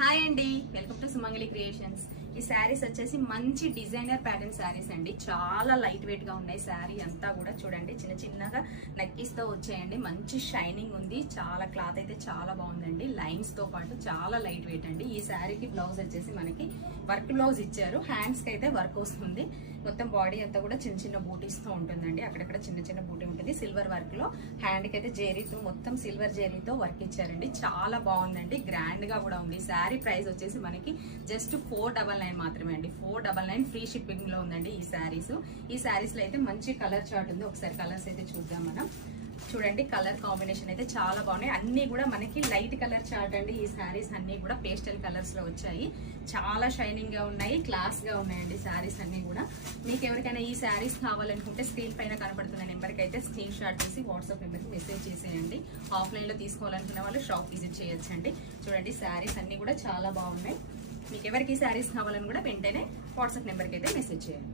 Hi అండి, welcome to Sumangali creations. ఈ శారీస్ వచ్చేసి మంచి డిజైనర్ ప్యాటర్న్ శారీస్ అండి. చాలా లైట్ వెయిట్ గా ఉన్నాయి. శారీ అంతా కూడా చూడండి, చిన్న చిన్నగా నక్కీస్ తో వచ్చాయండి. మంచి షైనింగ్ ఉంది. చాలా క్లాత్ అయితే చాలా బాగుందండి. లైన్స్ తో పాటు చాలా లైట్ వెయిట్ అండి. ఈ శారీకి బ్లౌజ్ వచ్చేసి మనకి వర్క్ బ్లౌజ్ ఇచ్చారు. హ్యాండ్స్ కి అయితే వర్క్ వస్తుంది. మొత్తం బాడీ అంతా కూడా చిన్న చిన్న బూటీస్ తో ఉంటుందండి. అక్కడక్కడ చిన్న చిన్న బూటీ ఉంటుంది. సిల్వర్ వర్క్ లో హ్యాండ్ కి అయితే జేరీతో మొత్తం సిల్వర్ జేరీతో వర్క్ ఇచ్చారండి. చాలా బాగుందండి. గ్రాండ్ గా కూడా ఉంది. శారీ ప్రైస్ వచ్చేసి మనకి జస్ట్ 499 మాత్రమే అండి. 499 ఫ్రీ షిప్పింగ్ లో ఉందండి ఈ శారీస్. ఈ శారీస్ లో అయితే మంచి కలర్ చార్ట్ ఉంది. ఒకసారి కలర్స్ అయితే చూద్దాం మనం. చూడండి, కలర్ కాంబినేషన్ అయితే చాలా బాగున్నాయి. అన్ని కూడా మనకి లైట్ కలర్ చార్ట్ అండి. ఈ శారీస్ అన్ని కూడా పేస్టల్ కలర్స్ లో వచ్చాయి. చాలా షైనింగ్ గా ఉన్నాయి, క్లాస్ గా ఉన్నాయండి శారీస్ అన్ని కూడా. మీకు ఎవరికైనా ఈ శారీస్ కావాలనుకుంటే స్క్రీన్ పైన కనపడుతున్న నెంబర్ కి అయితే స్క్రీన్ షాట్ చేసి వాట్సాప్ నెంబర్ కి మెసేజ్ చేసేయండి. ఆఫ్లైన్ లో తీసుకోవాలనుకున్న వాళ్ళు షాప్ విజిట్ చేయొచ్చండి. చూడండి, శారీస్ అన్ని కూడా చాలా బాగున్నాయి. మీకు ఎవరికి శారీస్ కావాలని కూడా వెంటనే వాట్సాప్ నెంబర్ కి అయితే మెసేజ్ చేయండి.